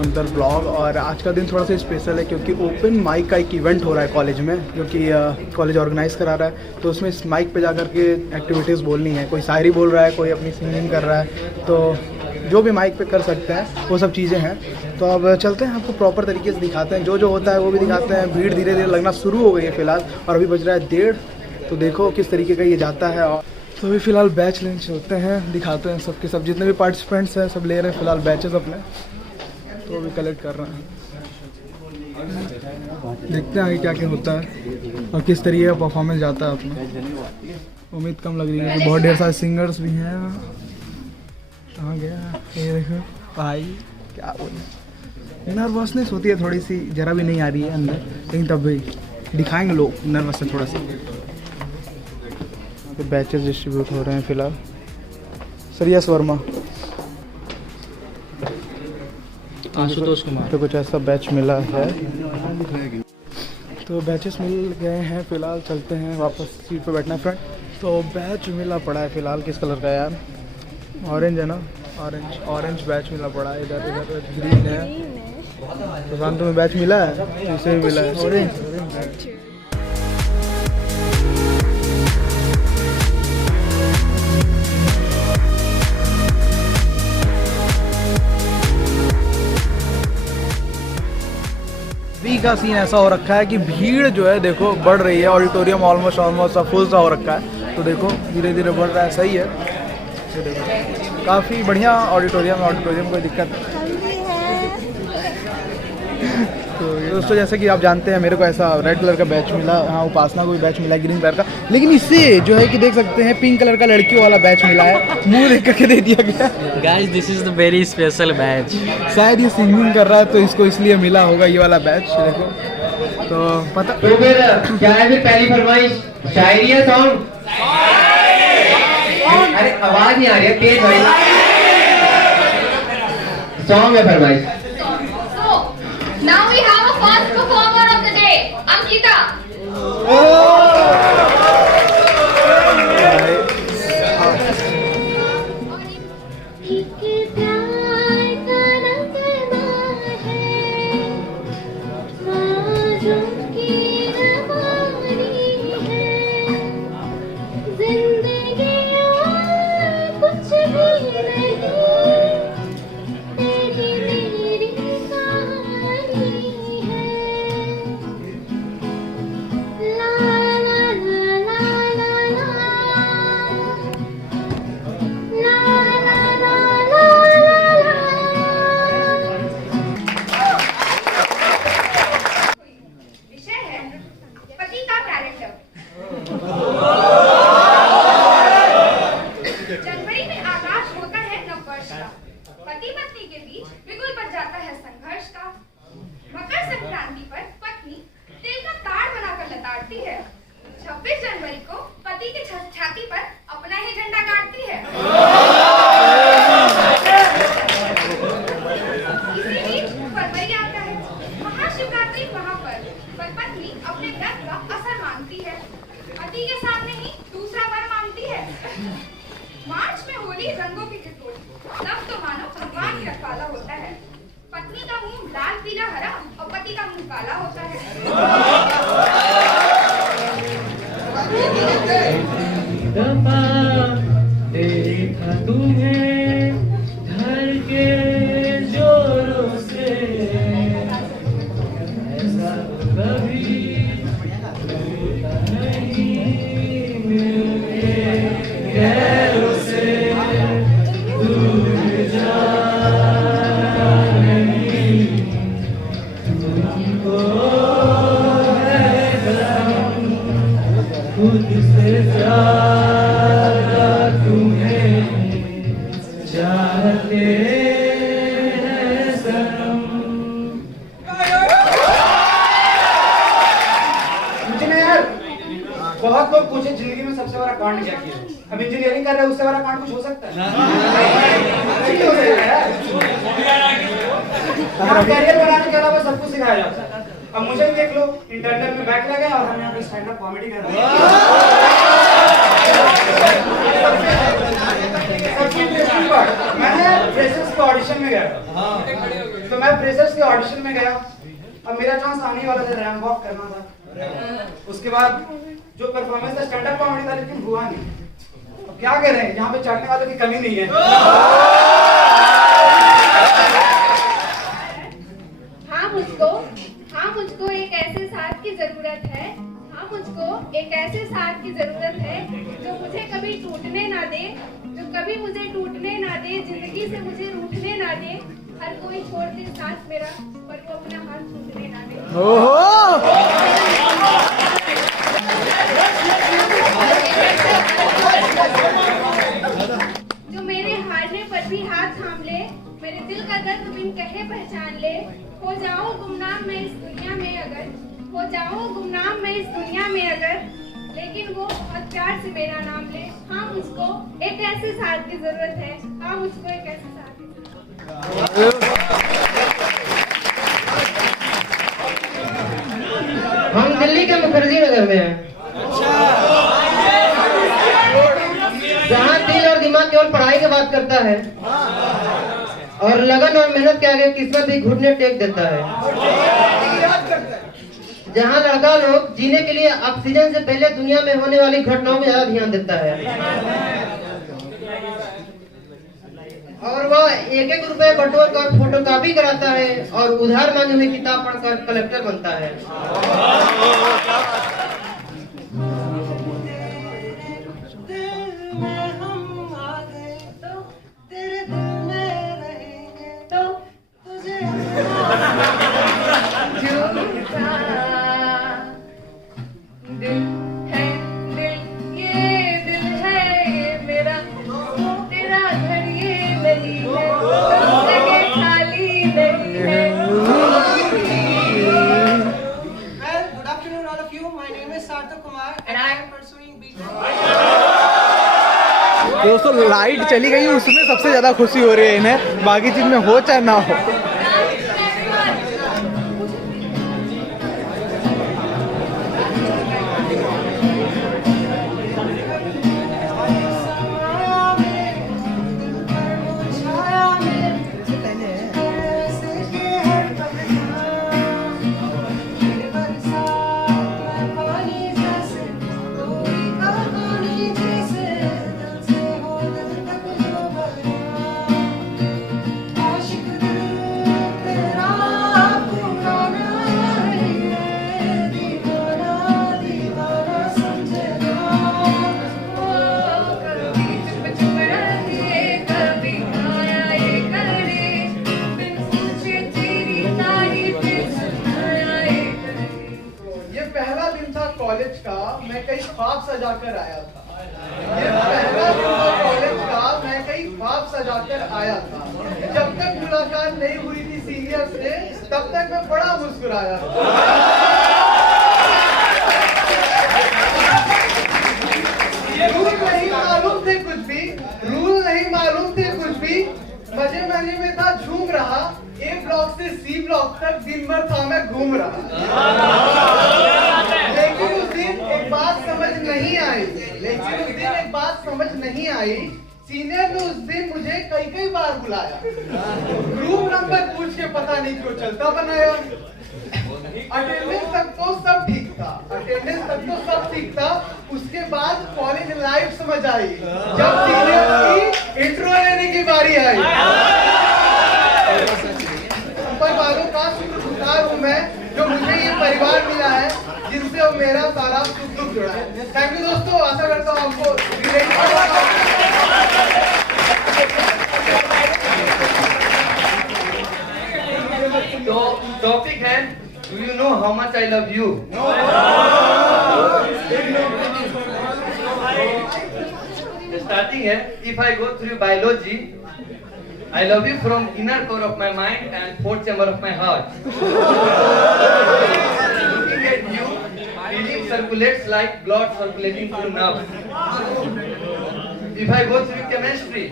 को अंदर ब्लॉग। और आज का दिन थोड़ा सा स्पेशल है क्योंकि ओपन माइक का एक इवेंट हो रहा है कॉलेज में, क्योंकि कॉलेज ऑर्गेनाइज करा रहा है। तो उसमें इस माइक पे जाकर के एक्टिविटीज़ बोलनी है, कोई शायरी बोल रहा है, कोई अपनी सिंगिंग कर रहा है, तो जो भी माइक पे कर सकते हैं वो सब चीज़ें हैं। तो अब चलते हैं, आपको प्रॉपर तरीके से दिखाते हैं, जो जो होता है वो भी दिखाते हैं। भीड़ धीरे धीरे लगना शुरू हो गई है फ़िलहाल, और अभी बज रहा है 1:30, तो देखो किस तरीके का ये जाता है। और तो अभी फ़िलहाल बैच लेने चलते हैं, दिखाते हैं सबके सब जितने भी पार्टिसिपेंट्स हैं सब ले रहे हैं फ़िलहाल बैचेस अपने, तो अभी कलेक्ट कर रहे हैं। देखते हैं आगे क्या क्या होता है और किस तरीके का परफॉर्मेंस जाता है अपना। उम्मीद कम लग रही है क्योंकि बहुत ढेर सारे सिंगर्स भी हैं। कहाँ गया ये देखो भाई, क्या बोले, नर्वसनेस होती है थोड़ी सी, ज़रा भी नहीं आ रही है अंदर, लेकिन तब भी दिखाएंगे लोग नर्वस है थोड़ा सा। तो बैचेस डिस्ट्रीब्यूट हो रहे हैं फ़िलहाल। श्रेयस वर्मा, आशुतोष कुमार, तो कुछ ऐसा बैच मिला है। तो बैचेस मिल गए हैं फ़िलहाल, चलते हैं वापस सीट पे बैठना है फ्रेंड। तो बैच मिला पड़ा है फ़िलहाल, किस कलर का यार, ऑरेंज है ना, ऑरेंज बैच मिला पड़ा है। इधर इधर ग्रीन है। तो तुम्हें बैच मिला है, इसे भी मिला है ऑरेंज। अभी का सीन ऐसा हो रखा है कि भीड़ जो है देखो बढ़ रही है, ऑडिटोरियम ऑलमोस्ट फुल सा हो रखा है। तो देखो धीरे धीरे बढ़ रहा है, सही है। तो देखो काफ़ी बढ़िया ऑडिटोरियम कोई दिक्कत नहीं। तो दोस्तों जैसे कि आप जानते हैं मेरे को ऐसा रेड कलर का बैच मिला, हाँ उपासना को भी बैच मिला है ग्रीन कलर का, लेकिन इससे जो है कि देख सकते हैं पिंक कलर का लड़कियों वाला बैच मिला है, मुंह देख करके दे दिया गया। Guys this is the very special batch. शायद ये सिंगिंग कर रहा है तो इसको इसलिए मिला होगा ये वाला बैच। देखो तो पता तो फिर क्या है, फिर पहली फरमाइश शायरी है, सॉन्ग। अरे आवाज नहीं आ रही है, तेज भाई। सॉन्ग है फरमाइश। Now we have a first performer of the day, Ankita. पति पत्नी के बीच बिगुल बन जाता है संघर्ष का। मकर संक्रांति पर पत्नी तिल का ताड़ बनाकर लताड़ती है। 26 जनवरी को पति की छाती पर अपना ही झंडा गाड़ती है। इसी बीच फरवरी आता है, महाशिवरात्रि महापर्व पर पत्नी अपने व्रत का असर मानती है, पति के सामने ही दूसरा वर मांगती है। मार्च में होली रंगों की ठिठोली, तब तो मानो भगवान ही रखवाला होता है। पत्नी का मुंह लाल पीला हरा और पति का मुंह काला होता है। देखा तुम्हें घर के जोरों से, ऐसा कभी नहीं मिलके गैरों से दूर जाना नहीं, तुमको है गम खुद से ज्यादा तुम्हें चाहते हैं सनम। बहुत लोग पूछे जिंदगी में सबसे बड़ा कांड क्या किया। अब इंजीनियरिंग कर रहे हैं, उससे बड़ा कांड कुछ हो सकता है? कैरियर बनाने के अलावा सब कुछ सिखाया जाता है। अब मुझे भी देख लो, इंटरनल में बैक लगा और हम यहाँ पे स्टैंड अप कॉमेडी कर रहे हैं। मैंने फ्रेशर्स के ऑडिशन में गया, तो मैं फ्रेशर्स के ऑडिशन में गया, अब मेरा चांस आने वाला था, रैंप वॉक करना था। उसके बाद जो परफॉर्मेंस था स्टैंड अप कॉमेडी था, लेकिन हुआ नहीं। अब क्या करें, यहाँ पे चढ़ने वालों की कमी नहीं है। हाँ मुझको एक ऐसे साथ की जरूरत है। हाँ मुझको एक ऐसे साथ की जरूरत है जो मुझे कभी टूटने ना दे, जो कभी मुझे टूटने ना दे, जिंदगी से मुझे रूठने ना दे। हर कोई छोड़ दे साथ मेरा, पर वो अपना हाथ छूटने ना दे। जो मेरे हारने पर भी हाथ थाम ले, मेरे दिल का दर्द बिन कहे पहचान ले। हो जाऊं गुमनाम मैं इस दुनिया में अगर, हो जाऊं गुमनाम मैं इस दुनिया में अगर, लेकिन वो बहुत प्यार से मेरा नाम ले। हाँ मुझको एक ऐसे साथ की जरूरत है। हाँ मुझको एक ऐसे साथ की जरूरत है। हम दिल्ली के मुखर्जी नगर में हैं, जहाँ दिल और दिमाग केवल पढ़ाई की बात करता है और लगन और मेहनत के आगे किस्मत भी घुटने टेक देता है। जहाँ लड़का लोग जीने के लिए ऑक्सीजन से पहले दुनिया में होने वाली घटनाओं में ज्यादा ध्यान देता है, और वह एक एक रुपए बटोर कर फोटोकॉपी कराता है और उधार मांगी हुई किताब पढ़कर कलेक्टर बनता है। दोस्तों लाइट चली गई, उसमें सबसे ज्यादा खुशी हो रही है इन्हें, बाकी चीज में हो चाहे ना हो। कॉलेज का मैं कई ख्वाब सजाकर आया था। ये पहला दिन था कॉलेज का, मैं कई ख्वाब सजाकर आया था। जब तक मुलाकात नहीं हुई थी सीनियर से, तब तक मैं बड़ा मुस्कुराया था। रूल नहीं मालूम थे कुछ भी, रूल नहीं मालूम थे कुछ भी, मजे मजे में था झूम रहा। ए ब्लॉक से सी ब्लॉक तक दिन भर था मैं घूम रहा। लेकिन उस दिन एक बात समझ नहीं आई, सीनियर ने उस दिन मुझे कई बार बुलाया, रूम नंबर पूछ के पता नहीं क्यों चलता बनाया। अटेंडेंस तक तो सब ठीक था, उसके बाद कॉलेज लाइफ समझ आई जब सीनियर की इंट्रो लेने की बारी आई। ऊपर वालों का शुक्रगुजार हूँ मैं, जो मुझे ये परिवार मिला है, जिनसे वो मेरा सारा सुख दुख जुड़ा है। थैंक यू दोस्तों, आशा करता हूँ आपको तो टॉपिक है, do you know how much I love you? Starting है, if I go through biology, I love you from inner core of my mind and fourth chamber of my heart. Looking at you, feeling circulates like blood circulating through nerves. If I go through chemistry,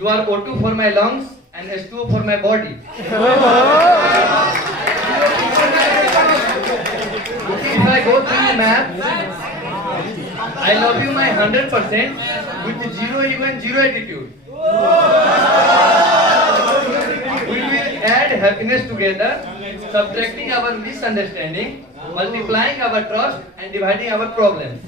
you are O2 for my lungs and H2O for my body. If I go through math, I love you my 100% with zero ego and zero attitude. We will add happiness together, subtracting our misunderstanding, multiplying our trust, and dividing our problems.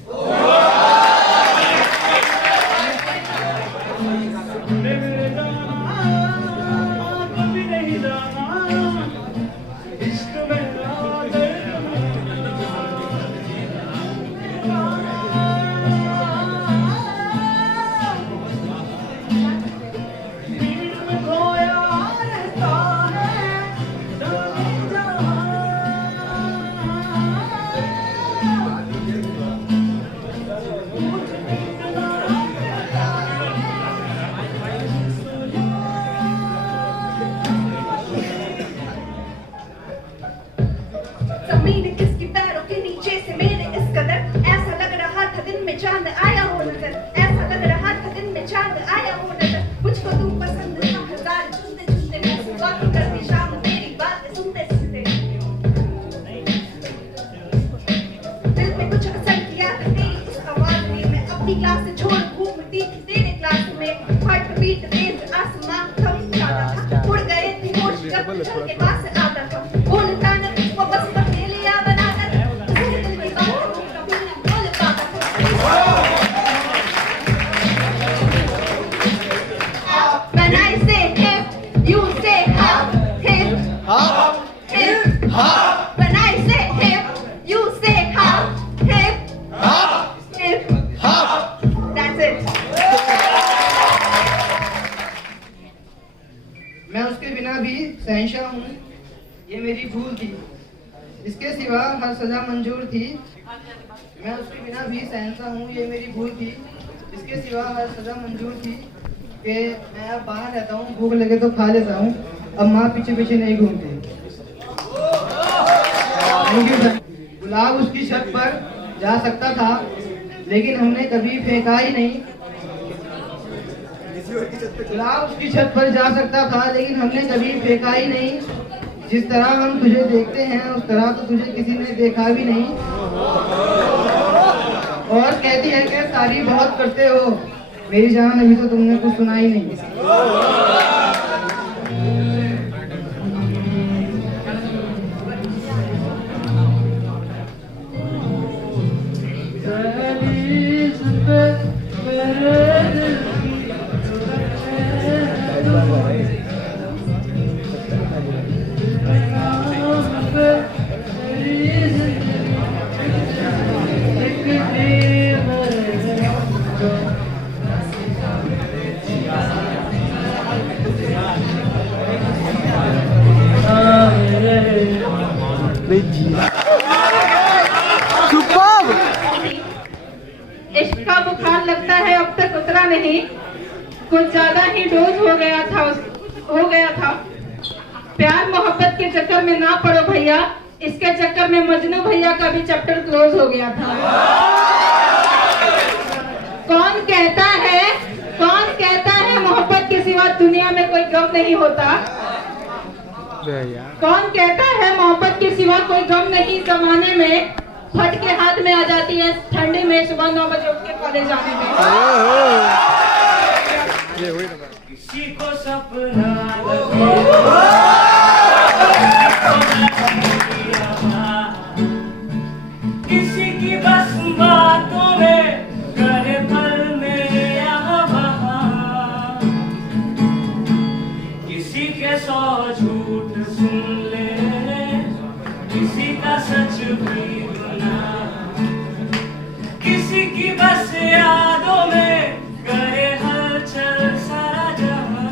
जमीन किसकी पैरों के नीचे से मेरे इस कदर, ऐसा लग रहा था दिन में चांद आया हो नजर, ऐसा लग रहा था दिन में चांद आया हो नजर। मुझको तू पसंद था, हजार चुनते चुनते मैं सुबह को करती शाम तेरी बातें सुनते सुनते। दिल में कुछ असर किया था तेरी उस आवाज ने, मैं अपनी क्लास से छोड़ घूमती थी तेरे क्लास में। हार्ट बीट तेज आसमान थम जाता था, उड़ गए थे होश जब चल के पास आता था। बोलता न वो बस पहेलियां बनाकर, दिल की बातों को कभी न बोल पाता था। When I say hip, you say hop, hip, hop, hip, hop. When I say hip, you say hop, hip, hop, hip, hop. That's it. मैं उसके बिना भी शहंशाह हूँ, ये मेरी भूल थी, इसके सिवा हर सजा मंजूर थी। मैं उसके बिना भी शहंशाह हूँ, ये मेरी भूल थी, इसके सिवा हर सजा मंजूर थी। कि मैं अब बाहर रहता हूँ, भूख लगे तो खा लेता हूँ, अब माँ पीछे पीछे नहीं घूमती। गुलाब उसकी छत पर जा सकता था, लेकिन हमने कभी फेंका ही नहीं। गुलाब उसकी छत पर जा सकता था, लेकिन हमने कभी फेंका ही नहीं। जिस तरह हम तुझे देखते हैं उस तरह तो तुझे किसी ने देखा भी नहीं। और कहती है कि तारीफ बहुत करते हो, मेरी जान अभी तो तुमने कुछ सुना ही नहीं। इश्क का बुखार लगता है अब तक उतरा नहीं, कुछ ज्यादा ही डोज हो गया था। प्यार मोहब्बत के चक्कर में ना पड़ो भैया, इसके चक्कर में मजनू भैया का भी चैप्टर क्लोज हो गया था। कौन कहता है मोहब्बत के सिवा दुनिया में कोई गम नहीं होता? कौन कहता है मोहब्बत के सिवा कोई गम नहीं? जमाने में फट के हाथ में आ जाती है ठंडी में, सुबह 9 बजे उठ के कॉलेज जाने में। किसी को सपना किसी की बस बातों में करे पल में यहाँ वहाँ, किसी के 100 झूठ सुन ले, किसी का सच भी किसी की बस यादों में करे हलचल सारा जहां।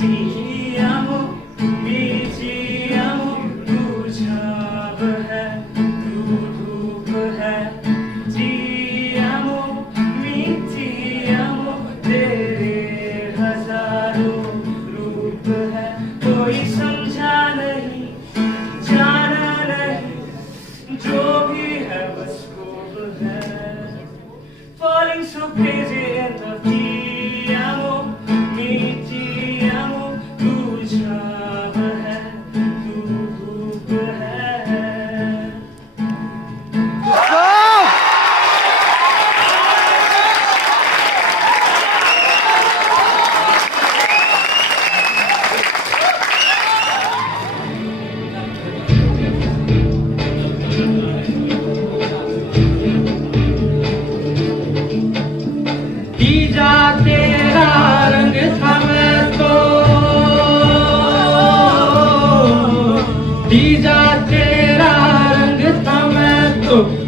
जी आमो मीठी आमो, तू छाव है तू धूप है। जी आमो मीठी आमो, तेरे हजारों रूप है। कोई समझा नहीं जाना नहीं, जो भी है बस खूब है। Falling so crazy in love, ti amo, mi ti amo, तू छाव है तू धूप है।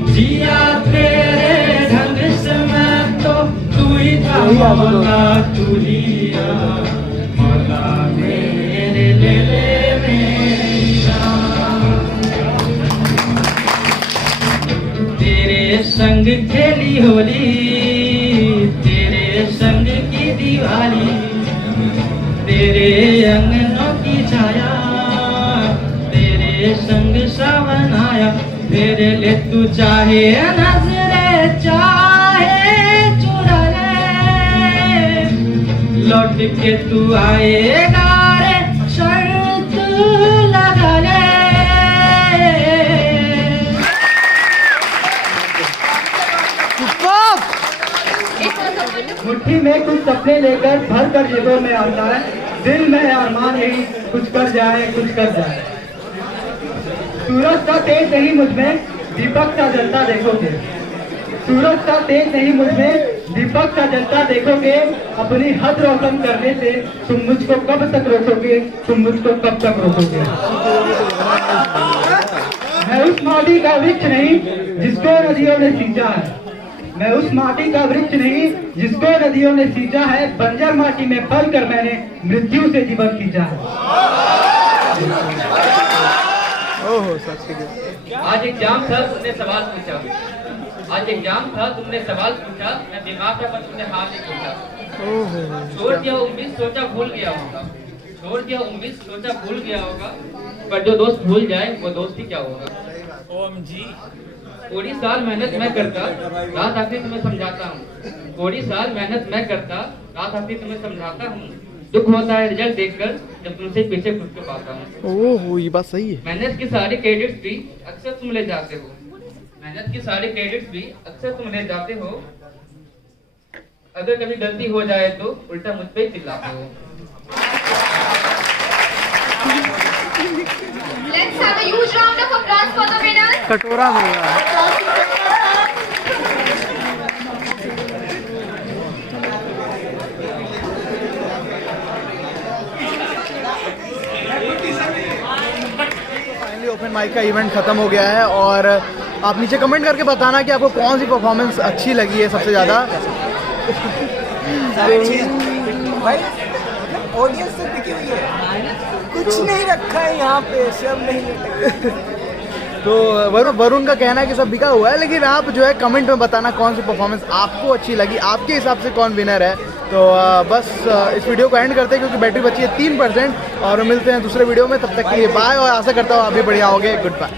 जिया तेरे ढंग से मैं तो तू ही था मौला, तू लिया मौला मेरे ले ले मेरी जान। तेरे संग खेली होली, तेरे संग की दिवाली, तेरे अंगनों की छाया, तेरे संग सावन आया। मेरे ले तू चाहे नजरे चाहे चुरा ले, लौट के तू आएगा रे शर्त लगा ले। मुट्ठी में कुछ सपने लेकर भर कर जेबों में आता है, दिल में अरमान नहीं कुछ कर जाए कुछ कर जाए। सूरज का तेज नहीं मुझमें दीपक सा जलता देखोगे, सूरज का तेज नहीं मुझमें दीपक सा जलता देखोगे। अपनी हद रोशन करने से तुम मुझको कब तक रोकोगे, तुम मुझको कब तक रोकोगे। मैं उस माटी का वृक्ष नहीं जिसको नदियों ने सींचा है, मैं उस माटी का वृक्ष नहीं जिसको नदियों ने सींचा है। बंजर माटी में पल कर मैंने मृत्यु से जीवन खींचा है। आज एग्जाम था, तुमने सवाल पूछा। आज एग्जाम था, तुमने सवाल पूछा। मैं दिमाग था पर तुमने हाथ नहीं पूछा। छोड़ दिया उम्मीद सोचा भूल गया होगा, छोड़ दिया उम्मीद सोचा भूल गया होगा। पर जो दोस्त भूल जाए वो दोस्ती क्या होगा। ओम जी थोड़ी साल मेहनत मैं करता, रात आखिर तुम्हें समझाता हूँ। थोड़ी साल मेहनत मैं करता, रात आखिर तुम्हें समझाता हूँ। दुख होता है रिजल्ट देखकर जब तुमसे पीछे खुद को पाता हूँ। ओह ये बात सही है। मेहनत की सारी क्रेडिट्स भी अक्सर तुम ले जाते हो, मेहनत की सारी क्रेडिट्स भी अक्सर तुम ले जाते हो। अगर कभी गलती हो जाए तो उल्टा मुझ पे ही चिल्लाते हो। Let's have a huge round of applause for the winners. कटोरा मिल रहा है। फाइनली ओपन माइक का इवेंट खत्म हो गया है और आप नीचे कमेंट करके बताना कि आपको कौन सी परफॉर्मेंस अच्छी लगी है सबसे ज़्यादा। भाई ऑडियंस से टिकी हुई है, कुछ नहीं रखा है यहाँ पे, सब नहीं लगे। तो वरुण का कहना है कि सब बिका हुआ है, लेकिन आप जो है कमेंट में बताना कौन सी परफॉर्मेंस आपको अच्छी लगी, आपके हिसाब से कौन विनर है। तो बस इस वीडियो को एंड करते हैं क्योंकि बैटरी बची है 3% और मिलते हैं दूसरे वीडियो में। तब तक के लिए बाय और आशा करता हूँ आप भी बढ़िया होगे। Good bye.